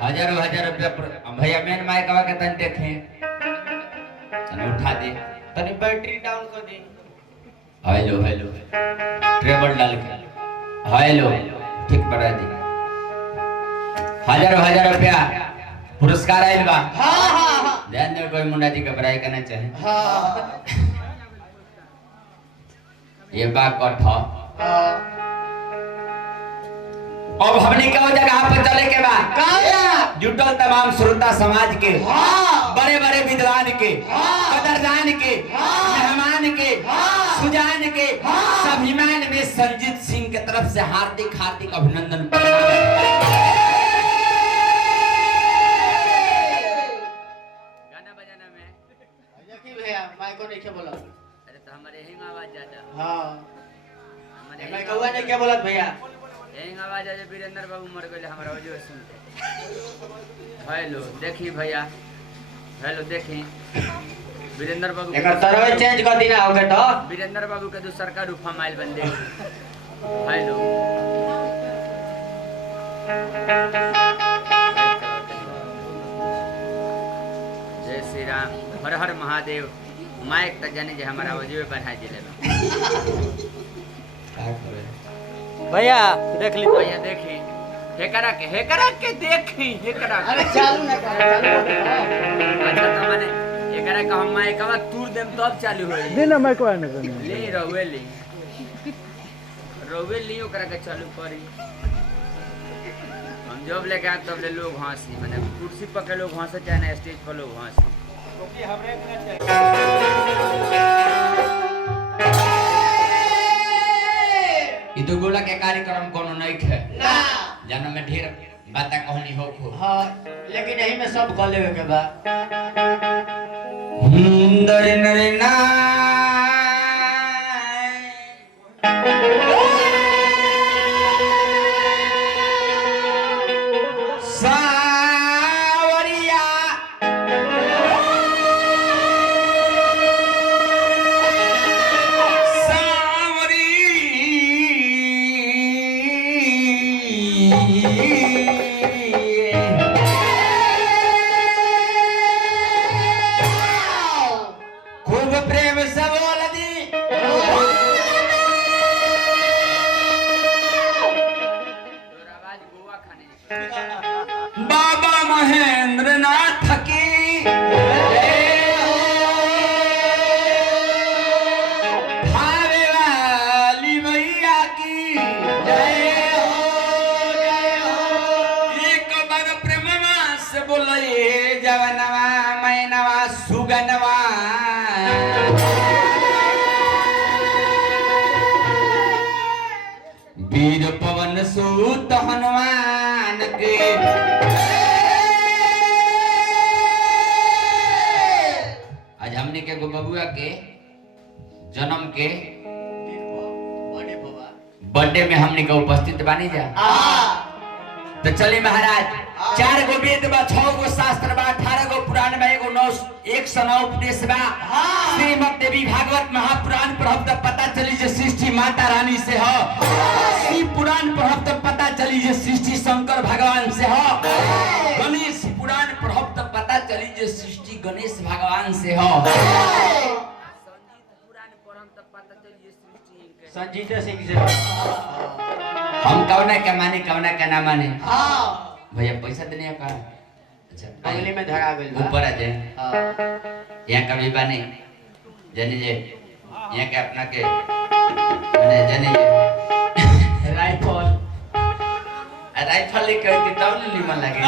हजारों हजार रुपया भैया मेन माइकवा के तन देखे तन उठा दे तनी बैटरी डाउन कर दे। हेलो हेलो ट्रेबल डाल के हेलो ठीक बढ़ा दी। हजारों हजार रुपया पुरस्कार आइल बा। हां हां हां ध्यान दे कोई मुंडा जी घबराए करना चाहे। हां ये बा कथा अब हमने कहो जगह पे चले के बाद जुटल तमाम श्रोता समाज के बड़े बड़े विद्वान के कदरदान के मेहमान के सुजान के स्वाभिमान में संजीत सिंह के तरफ से हार्दिक हार्दिक अभिनंदन। गाना बजाना में देखी भैया माइको नहीं के बोला। अरे तो हमारे यही आवाज ज्यादा। हां हमारे माइको ने क्या बोला भैया? यही आवाज है वीरेंद्र बाबू मर गए हमारा वजह सुनते। हेलो देखी भैया हेलो देखी वीरेंद्र बाबू एकर तरह चेंज कर दिना होगे तो वीरेंद्र बाबू के दूसर का रूपा माइल बंदे। हेलो जय श्री राम हर हर महादेव। माइक तक जाने जे हमारा वजह बढ़ा जिले में भैया देख ली भैया देखी हेकरा के देखी हेकरा। अरे चालू ना कर चालू। अच्छा तो माने एकरा का हम माइकवा तूर देम तब चालू होई। दिन माइकवा ने कर ले रोवे ली ओकरा के चालू करी। हम जब लेके आए तब ले लोग हंसी माने कुर्सी पर के लोग हंसे चाहे ना स्टेज पर लोग हंसी क्योंकि हमरे इतना चाहिए। ई तो गोला के कार्यक्रम कोनो नहीं है ना जानो में ढेर बातें कहनी हो को। हां लेकिन यही में सब कह लेवे के बा। नरे नरे ना सावरिया खूब प्रेम से बोल दी बाबा महेंद्र नाथ की भावे वाली मैया की जय हो एक बार प्रेम से बोले जवनवा मैनवा सुगनवा वीर पवन सूत हनुमान के आज हमने के गो बबुआ के जन्म के बड़े बाबा बर्थडे में हमने के उपस्थित बानी जा। तो चलिए महाराज 4 गो वेद बा 6 गो शास्त्र बा 18 गो पुराण बा 109 उपदेश बा श्रीमद् देवी भागवत महापुराण पढ़ब तब पता चली जे सृष्टि माता रानी से हो। शिव पुराण पढ़ब तब पता चली जे सृष्टि शंकर भगवान से हो। गणेश पुराण पढ़ब तब पता चली जे सृष्टि गणेश भगवान से हो। पुराण पढ़ब तब पता चली जे सृष्टि संजीत सिंह से। हम कौना के माने कौना के ना माने। हां भैया पैसा देने का अच्छा अगली में धरा गेल बा। ऊपर आ जाए हां यहाँ कभी बानी जाने जे यहाँ के अपना के जाने जे राइफल लेके तब निमन लगे।